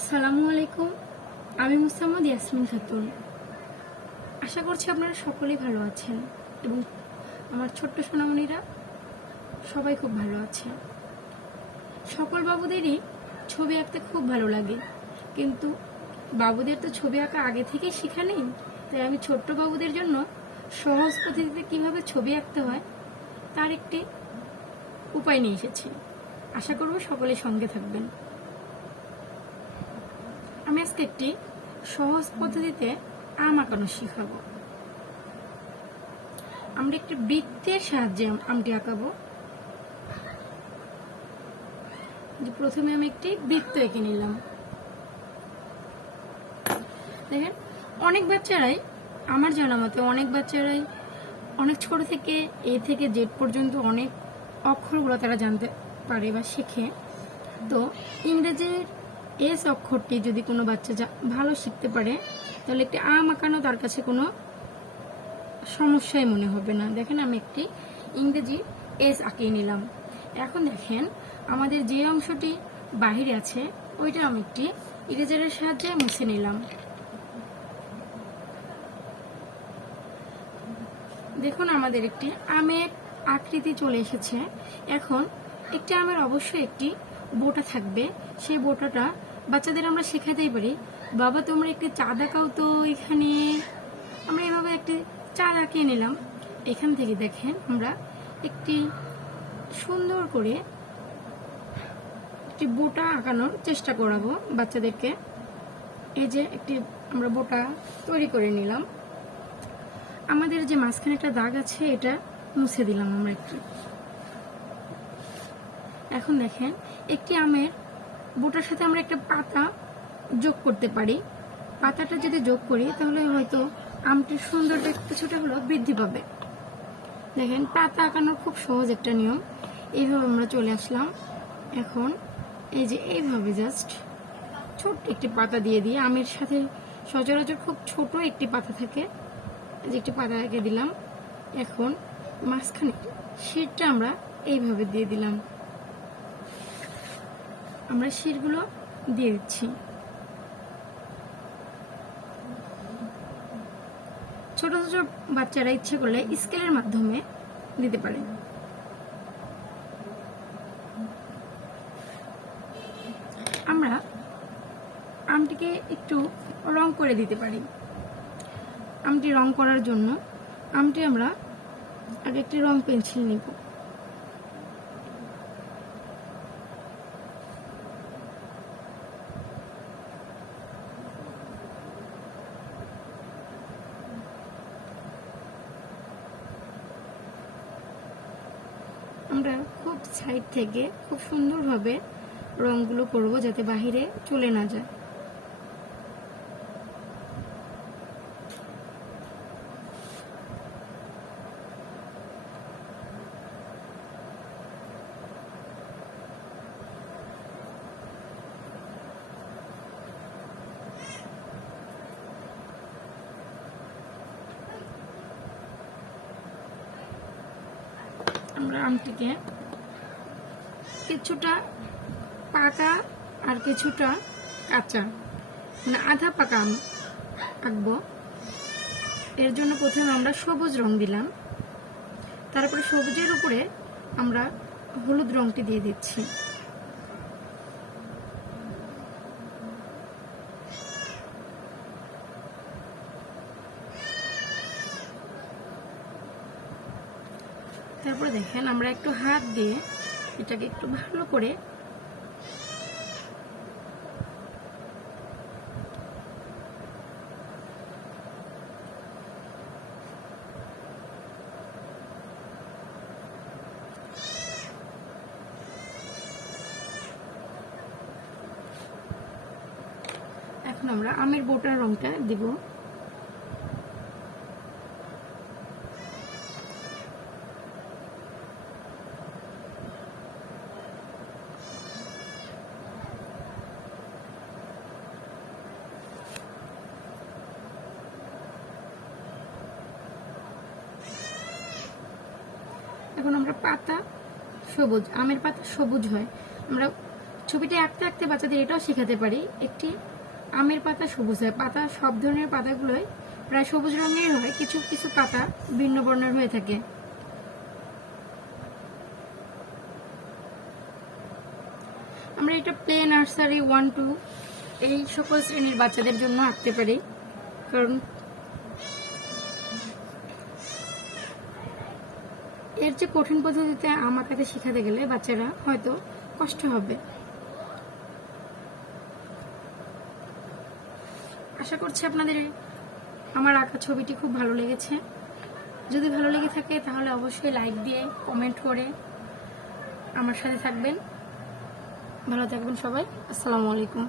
আসসালামু আলাইকুম। আমি মুস্তামাদ ইয়াসমিন খাতুন। আশা করছি আপনারা সকলেই ভালো আছেন এবং আমার ছোট্ট সোনামণিরা সবাই খুব ভালো আছে। সকল বাবুদেরই ছবি আঁকতে খুব ভালো লাগে, কিন্তু বাবুদের তো ছবি আঁকা আগে থেকেই শেখা নেই। তাই আমি ছোট্ট বাবুদের জন্য সহজ পদ্ধতিতে কিভাবে ছবি আঁকতে হয় তার একটি উপায় নিয়ে এসেছি। আশা করব সকলে সঙ্গে থাকবেন। আমি আজকে একটি সহজ পদ্ধতিতে আম আঁকানো শিখাবো। আমরা একটি বৃত্তের সাহায্যে আমটি আঁকাবো। প্রথমে আমি একটি বৃত্ত এঁকে নিলাম। দেখেন, অনেক বাচ্চারাই, আমার জানা মতে অনেক বাচ্চারাই অনেক ছোট থেকে এ থেকে জেড পর্যন্ত অনেক অক্ষরগুলো তারা জানতে পারে বা শেখে। তো ইংরেজির এস অক্ষরটি যদি কোনো বাচ্চা ভালো শিখতে পারে তাহলে একটি আম আঁকানো তার কাছে কোনো সমস্যাই মনে হবে না। দেখেন, আমি একটি ইংরেজি এস আঁকিয়ে নিলাম। এখন দেখেন, আমাদের যে অংশটি বাহিরে আছে ওইটা আমি একটি ইরেজারের সাহায্যে মুছে নিলাম। দেখুন, আমাদের একটি আমের আকৃতি চলে এসেছে। এখন একটি আমের অবশ্যই একটি বোটা থাকবে। সেই বোটাটা বাচ্চাদের আমরা শেখাতেই পারি, বাবা তোমরা একটি চাঁদ আঁকাও তো এখানে। আমরা এভাবে একটি চাঁদ আঁকিয়ে নিলাম। এখান থেকে দেখেন আমরা একটি সুন্দর করে একটি বোটা আঁকানোর চেষ্টা করাবো বাচ্চাদেরকে। এই যে একটি আমরা বোটা তৈরি করে নিলাম। আমাদের যে মাঝখানে একটা দাগ আছে এটা মুছে দিলাম আমরা একটু। এখন দেখেন, একটি আমের বোটার সাথে আমরা একটা পাতা যোগ করতে পারি। পাতাটা যদি যোগ করি তাহলে হয়তো আমটির সৌন্দর্য কিছুটা হলেও বৃদ্ধি পাবে। দেখেন, পাতা আঁকানোর খুব সহজ একটা নিয়ম। এইভাবে আমরা চলে আসলাম। এখন এই যে এইভাবে জাস্ট ছোট্ট একটি পাতা দিয়ে দিয়ে, আমের সাথে সচরাচর খুব ছোট একটি পাতা থাকে, যে একটি পাতা এঁকে দিলাম। এখন মাঝখানে শিরটা আমরা এইভাবে দিয়ে দিলাম। আমরা শিরগুলো দিয়ে দিচ্ছি। ছোট ছোট বাচ্চারা ইচ্ছে করলে স্কেলের মাধ্যমে দিতে পারে। আমরা আমটিকে একটু রং করে দিতে পারি। আমটি রং করার জন্য আমটি আমরা আগে একটি রং পেন্সিল নিব। আমরা খুব সাইড থেকে খুব সুন্দরভাবে রংগুলো করব যাতে বাহিরে চলে না যায়। আমরা আমটিকে কিছুটা পাকা আর কিছুটা কাঁচা, মানে আধা পাকা আম আঁকবো। এর জন্য প্রথমে আমরা সবুজ রং দিলাম, তারপরে সবুজের উপরে আমরা হলুদ রংটি দিয়ে দিচ্ছি। তারপরে দেখেন, আমরা একটু হাত দিয়ে এটাকে একটু ভালো করে এখন আমরা আমের বোটার রংটা দিব। এখন আমরা পাতা সবুজ, আমের পাতা সবুজ হয়, আমরা ছবিটা আঁকতে আঁকতে বাচ্চাদের এটাও শেখাতে পারি, একটি আমের পাতা সবুজ হয়, পাতা সব ধরনের পাতাগুলোই প্রায় সবুজ রঙের হয়, কিছু কিছু পাতা ভিন্ন বর্ণের হয়ে থাকে। আমরা এটা প্লে নার্সারি 1-2 এই সকল শ্রেণীর বাচ্চাদের জন্য আঁকতে পারি, কারণ এর যে কঠিন পদ্ধতিতে আমার কাছে শেখাতে গেলে বাচ্চারা হয়তো কষ্ট হবে। আশা করছি আপনাদের আমার আঁকা ছবিটি খুব ভালো লেগেছে। যদি ভালো লেগে থাকে তাহলে অবশ্যই লাইক দিয়ে কমেন্ট করে আমার সাথে থাকবেন। ভালো থাকবেন সবাই। আসসালামু আলাইকুম।